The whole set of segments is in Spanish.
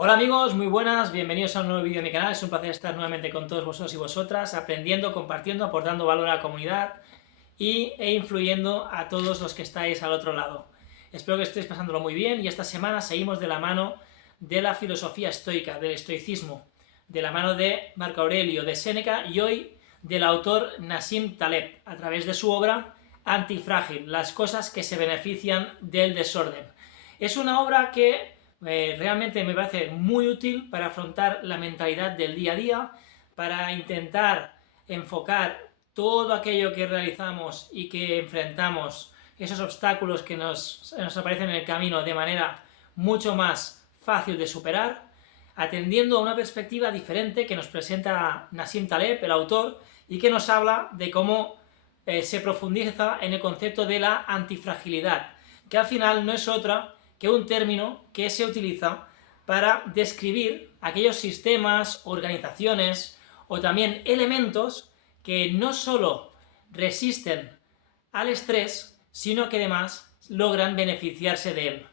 Hola amigos, muy buenas, bienvenidos a un nuevo vídeo de mi canal. Es un placer estar nuevamente con todos vosotros y vosotras, aprendiendo, compartiendo, aportando valor a la comunidad e influyendo a todos los que estáis al otro lado. Espero que estéis pasándolo muy bien y esta semana seguimos de la mano de la filosofía estoica, del estoicismo, de la mano de Marco Aurelio, de Séneca y hoy del autor Nassim Taleb, a través de su obra Antifrágil, las cosas que se benefician del desorden. Es una obra que realmente me parece muy útil para afrontar la mentalidad del día a día, para intentar enfocar todo aquello que realizamos y que enfrentamos, esos obstáculos que nos aparecen en el camino de manera mucho más fácil de superar, atendiendo a una perspectiva diferente que nos presenta Nassim Taleb, el autor, y que nos habla de cómo se profundiza en el concepto de la antifragilidad, que al final no es otra que un término que se utiliza para describir aquellos sistemas, organizaciones o también elementos que no solo resisten al estrés, sino que además logran beneficiarse de él.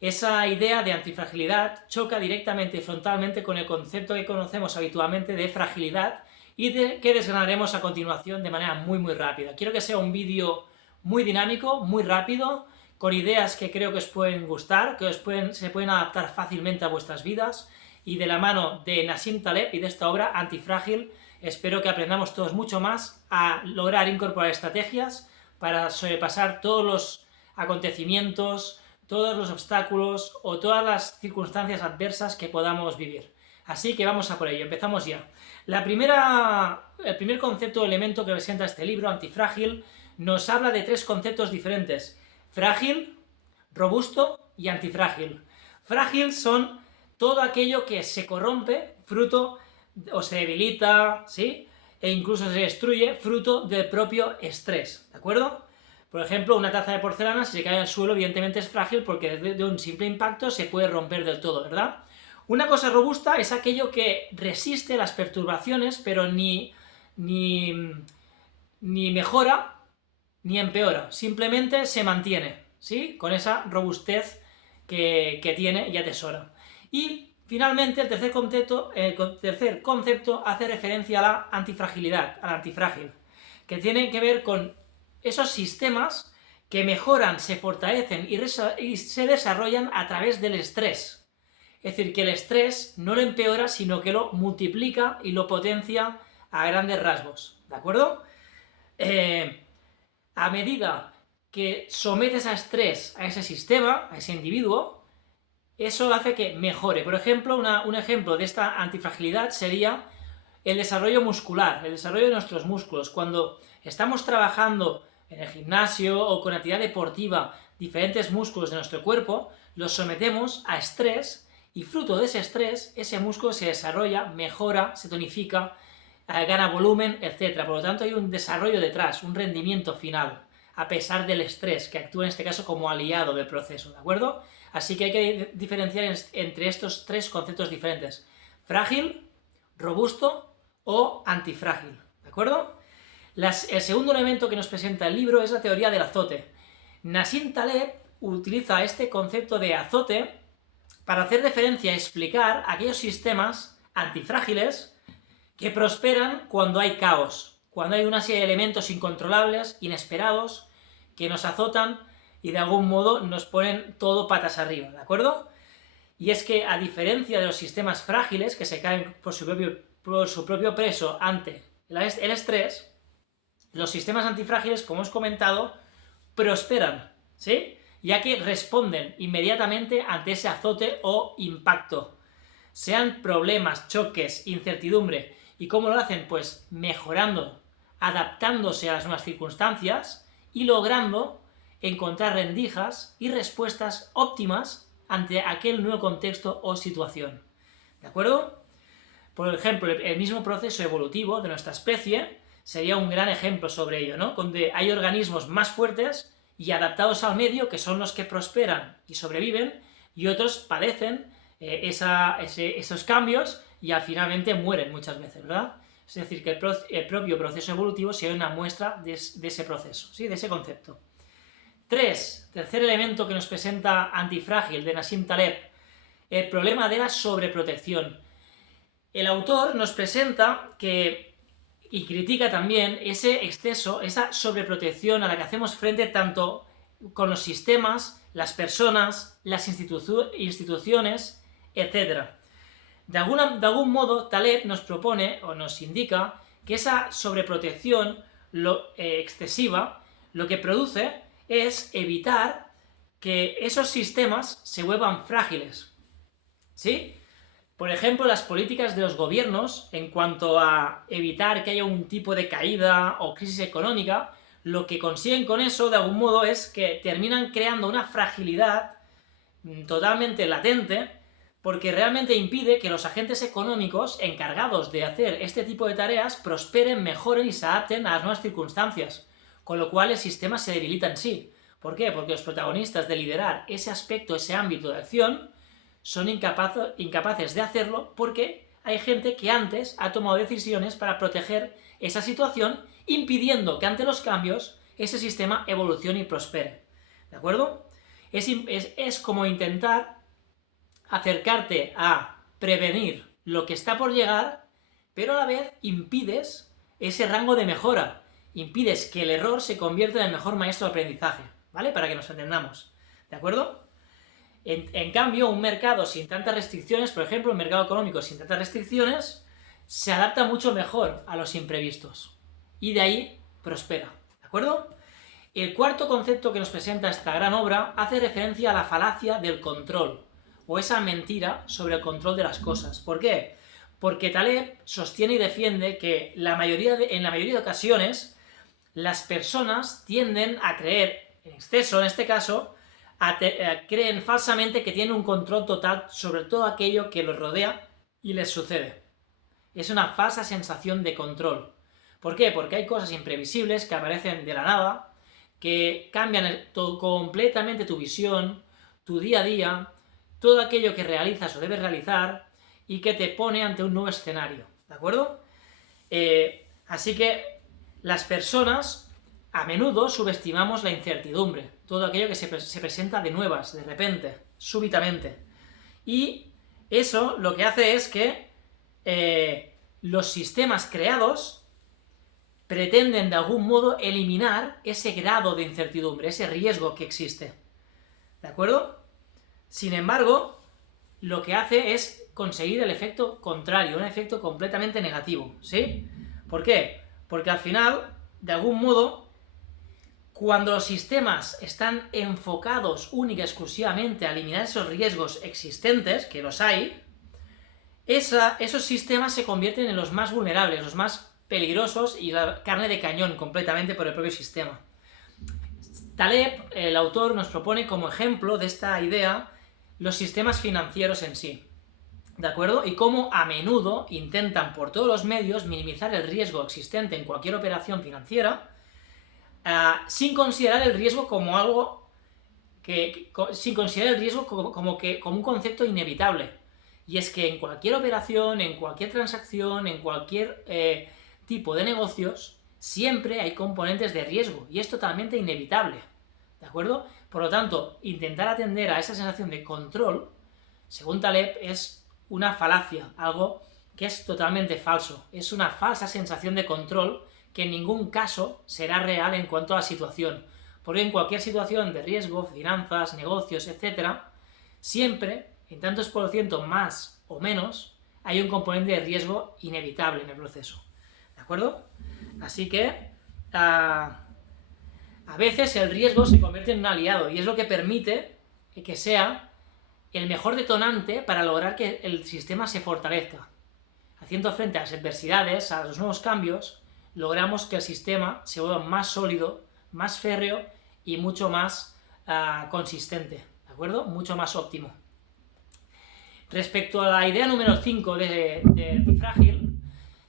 Esa idea de antifragilidad choca directamente y frontalmente con el concepto que conocemos habitualmente de fragilidad y que desgranaremos a continuación de manera muy rápida. Quiero que sea un vídeo muy dinámico, muy rápido, con ideas que creo que os pueden gustar, que se pueden adaptar fácilmente a vuestras vidas, y de la mano de Nassim Taleb y de esta obra Antifrágil, espero que aprendamos todos mucho más a lograr incorporar estrategias para sobrepasar todos los acontecimientos, todos los obstáculos o todas las circunstancias adversas que podamos vivir. Así que vamos a por ello, empezamos ya. El primer concepto o elemento que presenta este libro, Antifrágil, nos habla de tres conceptos diferentes: frágil, robusto y antifrágil. Frágil son todo aquello que se corrompe, fruto o se debilita, ¿sí? E incluso se destruye, fruto del propio estrés, ¿de acuerdo? Por ejemplo, una taza de porcelana, si se cae al suelo, evidentemente es frágil porque de un simple impacto se puede romper del todo, ¿verdad? Una cosa robusta es aquello que resiste las perturbaciones, pero ni mejora ni empeora, simplemente se mantiene, ¿sí? Con esa robustez que tiene y atesora. Y finalmente el tercer concepto hace referencia a la antifragilidad, al antifrágil, que tiene que ver con esos sistemas que mejoran, se fortalecen y se desarrollan a través del estrés. Es decir, que el estrés no lo empeora, sino que lo multiplica y lo potencia a grandes rasgos, ¿de acuerdo? A medida que sometes a estrés a ese sistema, a ese individuo, eso hace que mejore. Por ejemplo, un ejemplo de esta antifragilidad sería el desarrollo muscular, el desarrollo de nuestros músculos. Cuando estamos trabajando en el gimnasio o con actividad deportiva diferentes músculos de nuestro cuerpo, los sometemos a estrés y fruto de ese estrés, ese músculo se desarrolla, mejora, se tonifica, gana volumen, etc. Por lo tanto, hay un desarrollo detrás, un rendimiento final, a pesar del estrés, que actúa en este caso como aliado del proceso, ¿de acuerdo? Así que hay que diferenciar entre estos tres conceptos diferentes: frágil, robusto o antifrágil, ¿de acuerdo? El segundo elemento que nos presenta el libro es la teoría del azote. Nassim Taleb utiliza este concepto de azote para hacer referencia a explicar aquellos sistemas antifrágiles que prosperan cuando hay caos, cuando hay una serie de elementos incontrolables, inesperados, que nos azotan y de algún modo nos ponen todo patas arriba, ¿de acuerdo? Y es que, a diferencia de los sistemas frágiles que se caen por su propio peso ante el estrés, los sistemas antifrágiles, como os he comentado, prosperan, ¿sí? Ya que responden inmediatamente ante ese azote o impacto. Sean problemas, choques, incertidumbre. ¿Y cómo lo hacen? Pues mejorando, adaptándose a las nuevas circunstancias y logrando encontrar rendijas y respuestas óptimas ante aquel nuevo contexto o situación. ¿De acuerdo? Por ejemplo, el mismo proceso evolutivo de nuestra especie sería un gran ejemplo sobre ello, ¿no? Donde hay organismos más fuertes y adaptados al medio, que son los que prosperan y sobreviven, y otros padecen esos cambios y finalmente mueren muchas veces, ¿verdad? Es decir, que el propio proceso evolutivo sería una muestra de ese proceso, ¿sí? De ese concepto. Tercer elemento que nos presenta Antifrágil, de Nassim Taleb, el problema de la sobreprotección. El autor nos presenta y critica también ese exceso, esa sobreprotección a la que hacemos frente tanto con los sistemas, las personas, las instituciones, etc. De algún modo, Taleb nos propone o nos indica que esa sobreprotección excesiva lo que produce es evitar que esos sistemas se vuelvan frágiles. ¿Sí? Por ejemplo, las políticas de los gobiernos en cuanto a evitar que haya un tipo de caída o crisis económica, lo que consiguen con eso, de algún modo, es que terminan creando una fragilidad totalmente latente, porque realmente impide que los agentes económicos encargados de hacer este tipo de tareas prosperen, mejoren y se adapten a las nuevas circunstancias, con lo cual el sistema se debilita en sí. ¿Por qué? Porque los protagonistas de liderar ese aspecto, ese ámbito de acción, son incapaces de hacerlo porque hay gente que antes ha tomado decisiones para proteger esa situación, impidiendo que ante los cambios ese sistema evolucione y prospere. ¿De acuerdo? Es como intentar acercarte a prevenir lo que está por llegar, pero a la vez impides ese rango de mejora, impides que el error se convierta en el mejor maestro de aprendizaje, ¿vale? Para que nos entendamos, ¿de acuerdo? En cambio, un mercado sin tantas restricciones, por ejemplo, un mercado económico sin tantas restricciones, se adapta mucho mejor a los imprevistos. Y de ahí prospera, ¿de acuerdo? El cuarto concepto que nos presenta esta gran obra hace referencia a la falacia del control, o esa mentira sobre el control de las cosas. ¿Por qué? Porque Taleb sostiene y defiende que en la mayoría de ocasiones las personas tienden a creer, en exceso en este caso, creen falsamente que tienen un control total sobre todo aquello que los rodea y les sucede. Es una falsa sensación de control. ¿Por qué? Porque hay cosas imprevisibles que aparecen de la nada, que cambian completamente tu visión, tu día a día, todo aquello que realizas o debes realizar y que te pone ante un nuevo escenario. ¿De acuerdo? Así que las personas a menudo subestimamos la incertidumbre, todo aquello que se presenta de nuevas, de repente, súbitamente. Y eso lo que hace es que los sistemas creados pretenden de algún modo eliminar ese grado de incertidumbre, ese riesgo que existe. ¿De acuerdo? Sin embargo, lo que hace es conseguir el efecto contrario, un efecto completamente negativo, ¿sí? ¿Por qué? Porque al final, de algún modo, cuando los sistemas están enfocados única y exclusivamente a eliminar esos riesgos existentes, que los hay, esos sistemas se convierten en los más vulnerables, los más peligrosos y la carne de cañón completamente por el propio sistema. Taleb, el autor, nos propone como ejemplo de esta idea los sistemas financieros en sí, ¿de acuerdo? Y cómo a menudo intentan por todos los medios minimizar el riesgo existente en cualquier operación financiera, sin considerar el riesgo como algo sin considerar el riesgo como un concepto inevitable. Y es que en cualquier operación, en cualquier transacción, en cualquier tipo de negocios, siempre hay componentes de riesgo, y es totalmente inevitable, ¿de acuerdo? Por lo tanto, intentar atender a esa sensación de control, según Taleb, es una falacia, algo que es totalmente falso, es una falsa sensación de control que en ningún caso será real en cuanto a la situación, porque en cualquier situación de riesgo, finanzas, negocios, etc., siempre, en tantos por ciento más o menos, hay un componente de riesgo inevitable en el proceso, ¿de acuerdo? Así que a veces el riesgo se convierte en un aliado, y es lo que permite que sea el mejor detonante para lograr que el sistema se fortalezca. Haciendo frente a las adversidades, a los nuevos cambios, logramos que el sistema se vuelva más sólido, más férreo y mucho más consistente, ¿de acuerdo? Mucho más óptimo. Respecto a la idea número 5 de Antifrágil,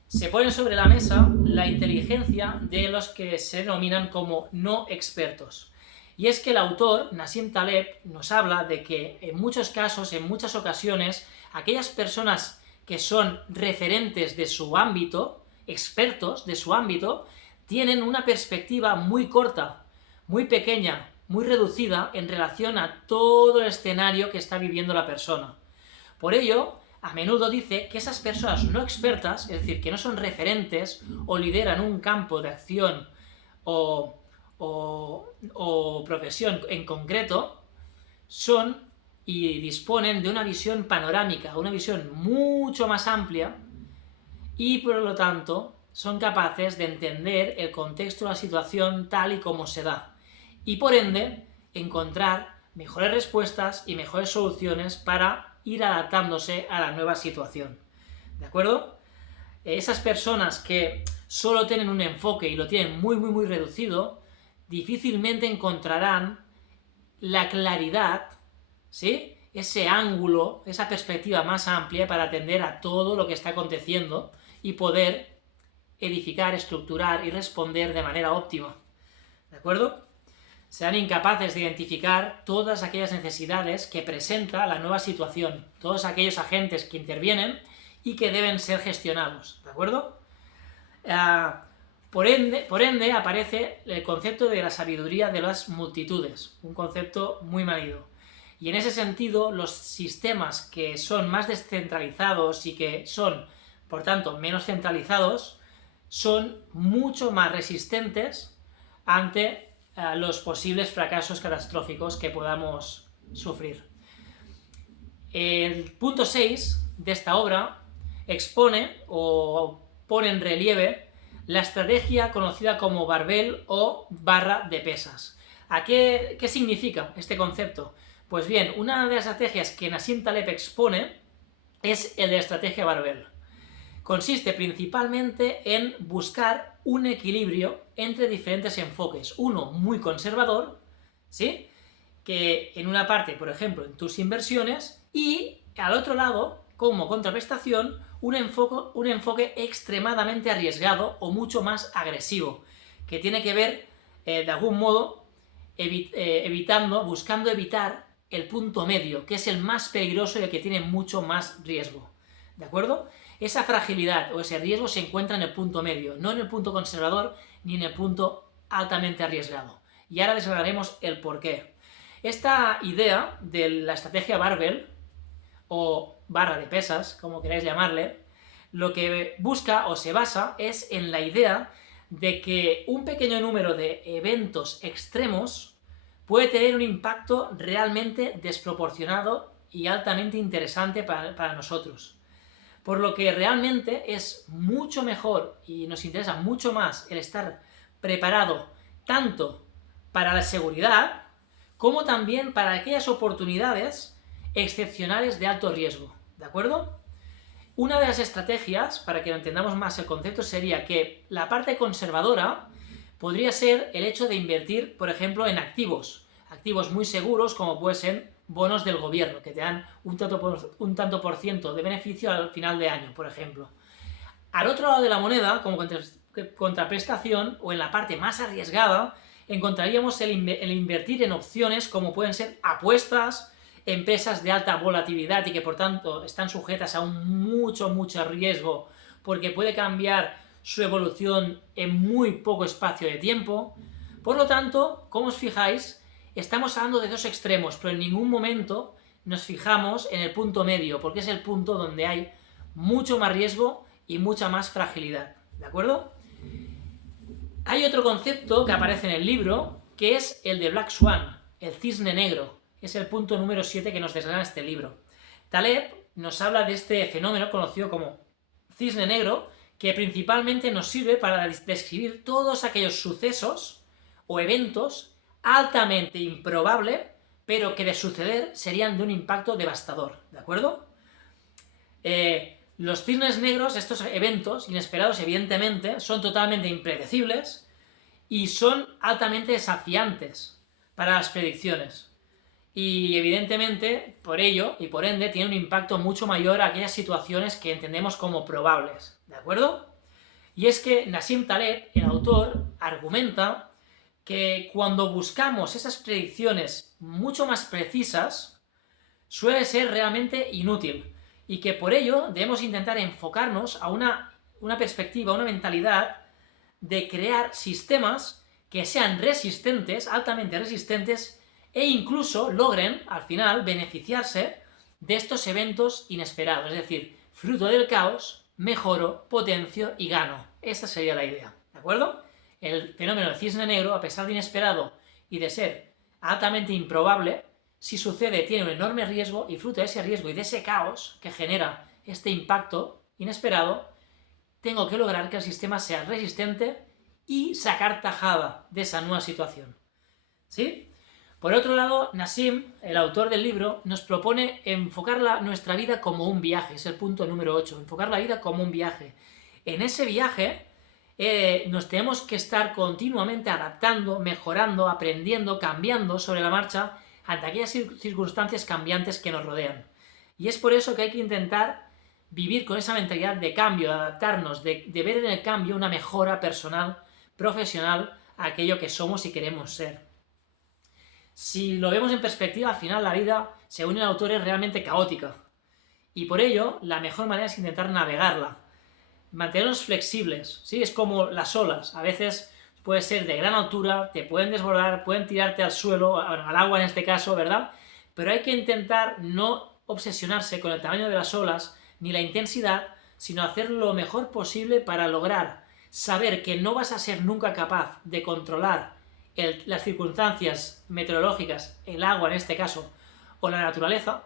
se pone sobre la mesa la inteligencia de los que se denominan como no expertos. Y es que el autor, Nassim Taleb, nos habla de que en muchos casos, en muchas ocasiones, aquellas personas que son referentes de su ámbito, expertos de su ámbito, tienen una perspectiva muy corta, muy pequeña, muy reducida en relación a todo el escenario que está viviendo la persona. Por ello, a menudo dice que esas personas no expertas, es decir, que no son referentes o lideran un campo de acción o, o profesión en concreto, son y disponen de una visión panorámica, una visión mucho más amplia y por lo tanto son capaces de entender el contexto de la situación tal y como se da y por ende encontrar mejores respuestas y mejores soluciones para ir adaptándose a la nueva situación. ¿De acuerdo? Esas personas que solo tienen un enfoque y lo tienen muy reducido, difícilmente encontrarán la claridad, ¿sí?, ese ángulo, esa perspectiva más amplia para atender a todo lo que está aconteciendo y poder edificar, estructurar y responder de manera óptima. ¿De acuerdo? Serán incapaces de identificar todas aquellas necesidades que presenta la nueva situación, todos aquellos agentes que intervienen y que deben ser gestionados. ¿De acuerdo? Por ende, aparece el concepto de la sabiduría de las multitudes, un concepto muy manido. Y en ese sentido, los sistemas que son más descentralizados y que son, por tanto, menos centralizados, son mucho más resistentes ante los posibles fracasos catastróficos que podamos sufrir. El punto 6 de esta obra expone o pone en relieve la estrategia conocida como barbell o barra de pesas. ¿Qué significa este concepto? Pues bien, una de las estrategias que Nassim Taleb expone es el de la estrategia barbell. Consiste principalmente en buscar un equilibrio entre diferentes enfoques. Uno muy conservador, ¿sí?, que en una parte, por ejemplo, en tus inversiones, y al otro lado, como contraprestación, un enfoque extremadamente arriesgado o mucho más agresivo, que tiene que ver, de algún modo, buscando evitar el punto medio, que es el más peligroso y el que tiene mucho más riesgo. ¿De acuerdo? Esa fragilidad o ese riesgo se encuentra en el punto medio, no en el punto conservador ni en el punto altamente arriesgado. Y ahora desgranaremos el porqué. Esta idea de la estrategia barbell, o barra de pesas, como queráis llamarle, lo que busca o se basa es en la idea de que un pequeño número de eventos extremos puede tener un impacto realmente desproporcionado y altamente interesante para nosotros. Por lo que realmente es mucho mejor y nos interesa mucho más el estar preparado tanto para la seguridad como también para aquellas oportunidades excepcionales de alto riesgo, ¿de acuerdo? Una de las estrategias, para que entendamos más el concepto, sería que la parte conservadora podría ser el hecho de invertir, por ejemplo, en activos muy seguros, como pueden ser bonos del gobierno, que te dan un tanto por ciento de beneficio al final de año, por ejemplo. Al otro lado de la moneda, como contraprestación, o en la parte más arriesgada, encontraríamos el invertir en opciones como pueden ser apuestas, empresas de alta volatilidad y que por tanto están sujetas a un mucho riesgo porque puede cambiar su evolución en muy poco espacio de tiempo. Por lo tanto, como os fijáis, estamos hablando de dos extremos, pero en ningún momento nos fijamos en el punto medio, porque es el punto donde hay mucho más riesgo y mucha más fragilidad, ¿de acuerdo? Hay otro concepto que aparece en el libro, que es el de Black Swan, el cisne negro. Es el punto número 7 que nos desgrana este libro. Taleb nos habla de este fenómeno conocido como cisne negro, que principalmente nos sirve para describir todos aquellos sucesos o eventos altamente improbables, pero que de suceder serían de un impacto devastador, ¿de acuerdo? Los cisnes negros, estos eventos inesperados, evidentemente, son totalmente impredecibles y son altamente desafiantes para las predicciones. Y evidentemente, por ello y por ende, tiene un impacto mucho mayor a aquellas situaciones que entendemos como probables, ¿de acuerdo? Y es que Nassim Taleb, el autor, argumenta que cuando buscamos esas predicciones mucho más precisas, suele ser realmente inútil, y que por ello debemos intentar enfocarnos a una perspectiva, una mentalidad de crear sistemas que sean resistentes, altamente resistentes, e incluso logren, al final, beneficiarse de estos eventos inesperados, es decir, fruto del caos, mejoro, potencio y gano. Esa sería la idea, ¿de acuerdo? El fenómeno del cisne negro, a pesar de inesperado y de ser altamente improbable, si sucede tiene un enorme riesgo y fruto de ese riesgo y de ese caos que genera este impacto inesperado, tengo que lograr que el sistema sea resistente y sacar tajada de esa nueva situación. ¿Sí? Por otro lado, Nassim, el autor del libro, nos propone enfocar nuestra vida como un viaje, es el punto número 8, enfocar la vida como un viaje. En ese viaje nos tenemos que estar continuamente adaptando, mejorando, aprendiendo, cambiando sobre la marcha ante aquellas circunstancias cambiantes que nos rodean. Y es por eso que hay que intentar vivir con esa mentalidad de cambio, de adaptarnos, de ver en el cambio una mejora personal, profesional, a aquello que somos y queremos ser. Si lo vemos en perspectiva, al final la vida, según el autor, es realmente caótica. Y por ello, la mejor manera es intentar navegarla. Mantenernos flexibles, ¿sí? Es como las olas. A veces puede ser de gran altura, te pueden desbordar, pueden tirarte al suelo, al agua en este caso, ¿verdad? Pero hay que intentar no obsesionarse con el tamaño de las olas ni la intensidad, sino hacer lo mejor posible para lograr saber que no vas a ser nunca capaz de controlar las circunstancias meteorológicas, el agua en este caso, o la naturaleza,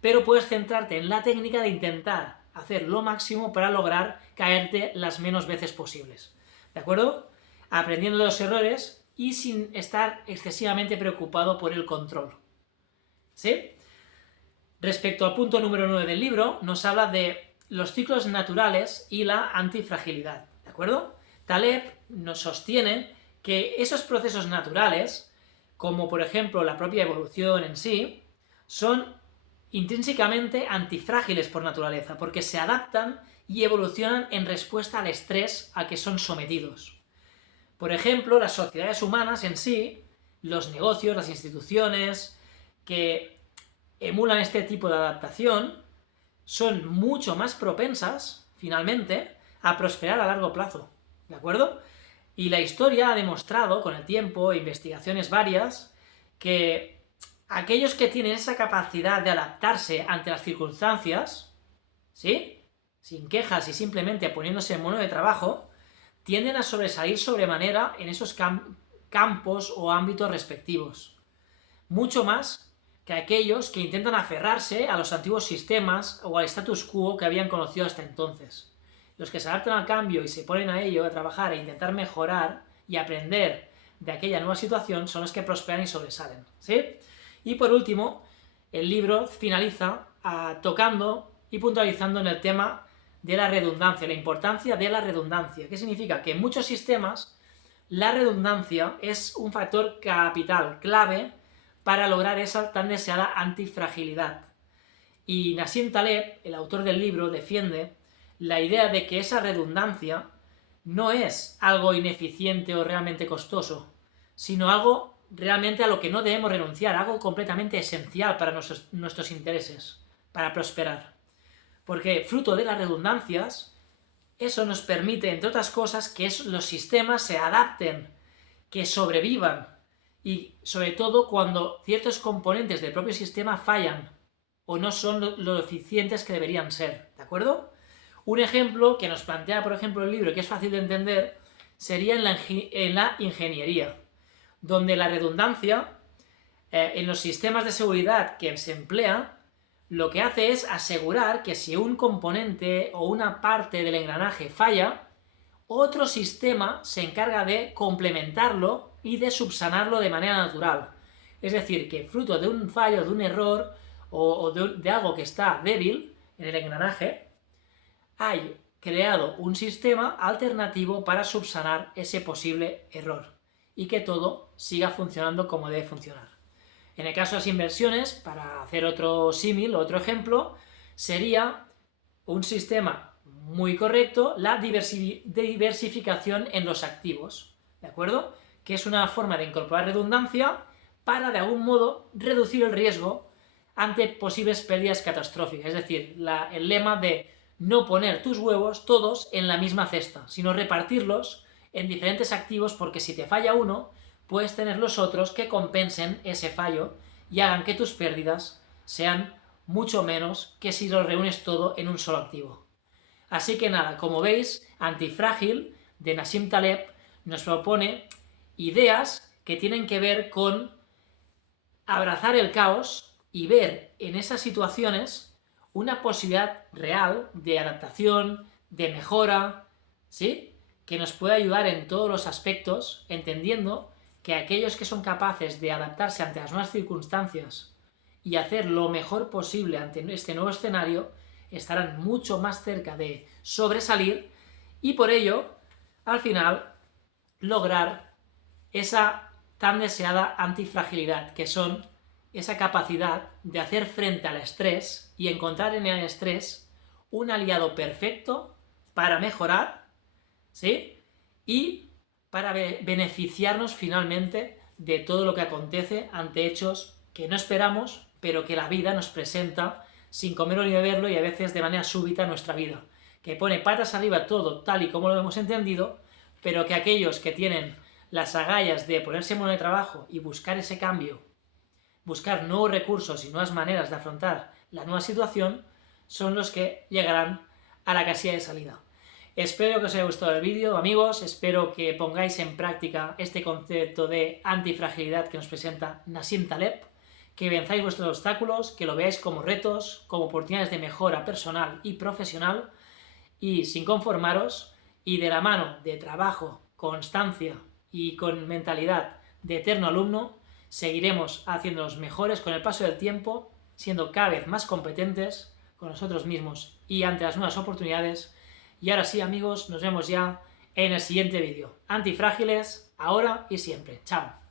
pero puedes centrarte en la técnica de intentar hacer lo máximo para lograr caerte las menos veces posibles. ¿De acuerdo? Aprendiendo de los errores y sin estar excesivamente preocupado por el control. ¿Sí? Respecto al punto número 9 del libro, nos habla de los ciclos naturales y la antifragilidad. ¿De acuerdo? Taleb nos sostiene que esos procesos naturales, como por ejemplo la propia evolución en sí, son intrínsecamente antifrágiles por naturaleza, porque se adaptan y evolucionan en respuesta al estrés al que son sometidos. Por ejemplo, las sociedades humanas en sí, los negocios, las instituciones que emulan este tipo de adaptación, son mucho más propensas, finalmente, a prosperar a largo plazo. ¿De acuerdo? Y la historia ha demostrado, con el tiempo, investigaciones varias, que aquellos que tienen esa capacidad de adaptarse ante las circunstancias, ¿sí?, sin quejas y simplemente poniéndose en modo de trabajo, tienden a sobresalir sobremanera en esos campos o ámbitos respectivos. Mucho más que aquellos que intentan aferrarse a los antiguos sistemas o al status quo que habían conocido hasta entonces. Los que se adaptan al cambio y se ponen a ello, a trabajar e intentar mejorar y aprender de aquella nueva situación, son los que prosperan y sobresalen, ¿sí? Y por último, el libro finaliza tocando y puntualizando en el tema de la redundancia, la importancia de la redundancia. ¿Qué significa? Que en muchos sistemas la redundancia es un factor capital, clave, para lograr esa tan deseada antifragilidad. Y Nassim Taleb, el autor del libro, defiende la idea de que esa redundancia no es algo ineficiente o realmente costoso, sino algo realmente a lo que no debemos renunciar, algo completamente esencial para nuestros intereses, para prosperar. Porque fruto de las redundancias, eso nos permite, entre otras cosas, que los sistemas se adapten, que sobrevivan, y sobre todo cuando ciertos componentes del propio sistema fallan o no son lo eficientes que deberían ser, ¿de acuerdo? Un ejemplo que nos plantea, por ejemplo, el libro, que es fácil de entender, sería en la ingeniería, donde la redundancia en los sistemas de seguridad que se emplean, lo que hace es asegurar que si un componente o una parte del engranaje falla, otro sistema se encarga de complementarlo y de subsanarlo de manera natural. Es decir, que fruto de un fallo, de un error o de algo que está débil en el engranaje, hay creado un sistema alternativo para subsanar ese posible error y que todo siga funcionando como debe funcionar. En el caso de las inversiones, para hacer otro símil, otro ejemplo, sería un sistema muy correcto, la diversificación en los activos, ¿de acuerdo? Que es una forma de incorporar redundancia para, de algún modo, reducir el riesgo ante posibles pérdidas catastróficas. Es decir, el lema de no poner tus huevos todos en la misma cesta, sino repartirlos en diferentes activos, porque si te falla uno, puedes tener los otros que compensen ese fallo y hagan que tus pérdidas sean mucho menos que si lo reúnes todo en un solo activo. Así que nada, como veis, Antifrágil de Nassim Taleb nos propone ideas que tienen que ver con abrazar el caos y ver en esas situaciones una posibilidad real de adaptación, de mejora, ¿sí? Que nos puede ayudar en todos los aspectos, entendiendo que aquellos que son capaces de adaptarse ante las nuevas circunstancias y hacer lo mejor posible ante este nuevo escenario, estarán mucho más cerca de sobresalir y por ello, al final, lograr esa tan deseada antifragilidad, que son esa capacidad de hacer frente al estrés y encontrar en el estrés un aliado perfecto para mejorar, ¿sí? Y para beneficiarnos finalmente de todo lo que acontece ante hechos que no esperamos, pero que la vida nos presenta sin comerlo ni beberlo y a veces de manera súbita en nuestra vida, que pone patas arriba todo tal y como lo hemos entendido, pero que aquellos que tienen las agallas de ponerse en modo de trabajo y buscar ese cambio, buscar nuevos recursos y nuevas maneras de afrontar la nueva situación, son los que llegarán a la casilla de salida. Espero que os haya gustado el vídeo, amigos, espero que pongáis en práctica este concepto de antifragilidad que nos presenta Nassim Taleb, que venzáis vuestros obstáculos, que lo veáis como retos, como oportunidades de mejora personal y profesional, y sin conformaros, y de la mano de trabajo, constancia y con mentalidad de eterno alumno, seguiremos haciéndonos mejores con el paso del tiempo, siendo cada vez más competentes con nosotros mismos y ante las nuevas oportunidades. Y ahora sí, amigos, nos vemos ya en el siguiente vídeo. Antifrágiles, ahora y siempre. Chao.